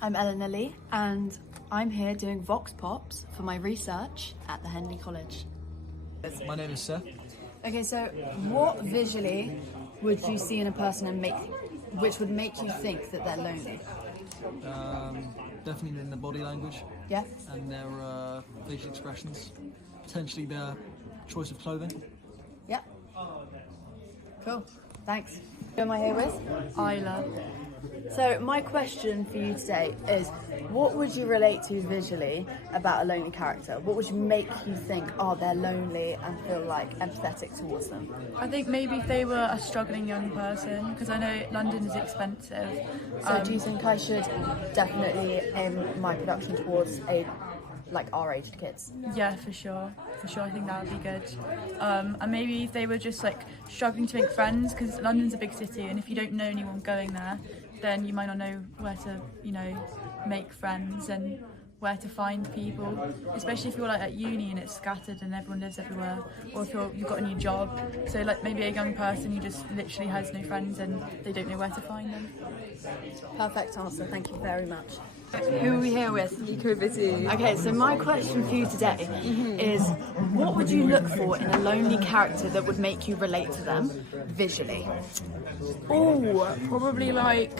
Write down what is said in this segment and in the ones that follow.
I'm Eleanor Lee and I'm here doing VOX POPs for my research at the Henley College. My name is Seth. Okay, so what visually would you see in a person which would make you think that they're lonely? Definitely in their body language Yeah? and their facial expressions. Potentially their choice of clothing. Yeah. Cool, thanks. Who am I here with? Isla. So my question for you today is, what would you relate to visually about a lonely character? What would make you think, oh, they're lonely and feel like empathetic towards them? I think maybe if they were a struggling young person, because I know London is expensive. So do you think I should definitely aim my production towards our aged kids? Yeah, for sure. I think that would be good. And maybe if they were just like struggling to make friends, because London's a big city, and if you don't know anyone going there, then you might not know where to, make friends and where to find people. Especially if you're like at uni and it's scattered and everyone lives everywhere, or if you've got a new job. So like maybe a young person who just literally has no friends and they don't know where to find them. Perfect answer. Thank you very much. Who are we here with? Nico Vitti. Okay, so my question for you today is, what would you look for in a lonely character that would make you relate to them visually? Oh, probably like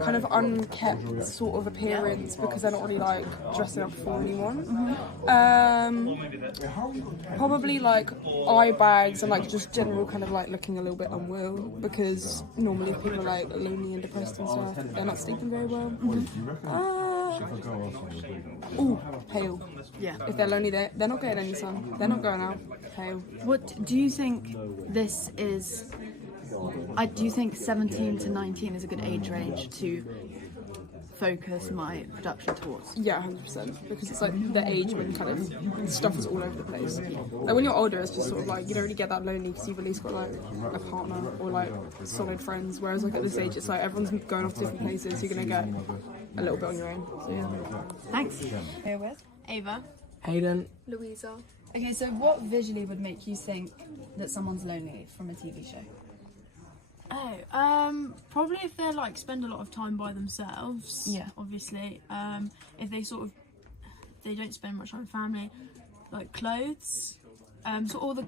kind of unkept sort of appearance because they're not really like dressing up for anyone. Probably like eye bags and like just general kind of like looking a little bit unwell, because normally if people are like lonely and depressed and stuff, they're not sleeping very well. Pale. Yeah. If they're lonely, they're not getting any sun. They're not going out. Pale. What do you think this is? Do you think 17 to 19 is a good age range to focus my production towards? Yeah, 100%. Because it's like the age when kind of stuff is all over the place. Like when you're older, it's just sort of like you don't really get that lonely because you've at least got like a partner or like solid friends. Whereas like at this age, it's like everyone's going off to different places. You're gonna get a little bit on your own. So yeah. Thanks. Here with Ava. Hayden. Louisa. Okay, so what visually would make you think that someone's lonely from a TV show? Probably if they're like spend a lot of time by themselves. Yeah. Obviously. If they don't spend much time with family, like clothes. So all the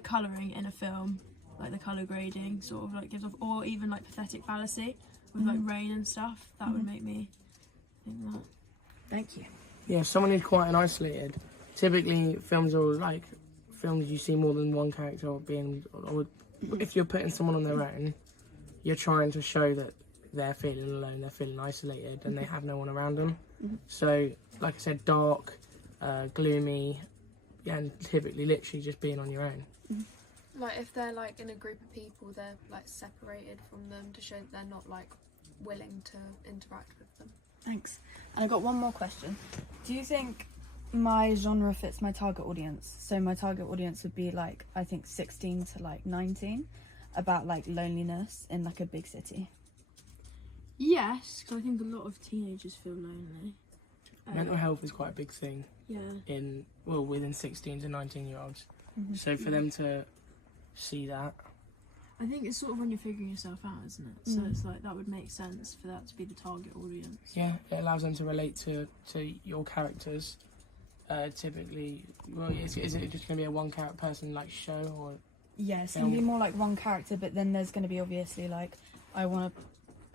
colouring in a film, like the colour grading, sort of like gives off, or even like pathetic fallacy with like rain and stuff. That would make me think that. Thank you. Yeah, someone who's quite isolated. Typically, films are like films you see more than one character being. Or if you're putting someone on their own, you're trying to show that they're feeling alone, they're feeling isolated, and they have no one around them. So, like I said, dark, gloomy, and typically, literally, just being on your own. Like if they're like in a group of people, they're like separated from them to show that they're not like willing to interact with them. Thanks. And I've got one more question. Do you think my genre fits my target audience? So my target audience would be like, I think 16 to like 19, about like loneliness in like a big city. Yes, because I think a lot of teenagers feel lonely. Mental health is quite a big thing Yeah. within 16 to 19-year-olds. So for them to see that, I think it's sort of when you're figuring yourself out, isn't it? So it's like that would make sense for that to be the target audience. yeah, it allows them to relate to your characters. Typically, well, is it just going to be a one character person like show, or? Yeah, it's going to be more like one character, but then there's going to be obviously like, I want to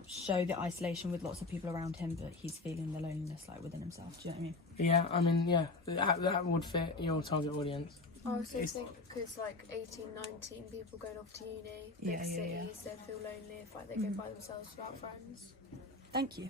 show the isolation with lots of people around him, but he's feeling the loneliness like within himself. Do you know what I mean? Yeah, I mean, yeah, that would fit your target audience. I also think because like 18, 19 people going off to uni, big cities, they feel lonely if like they go by themselves without friends. Thank you.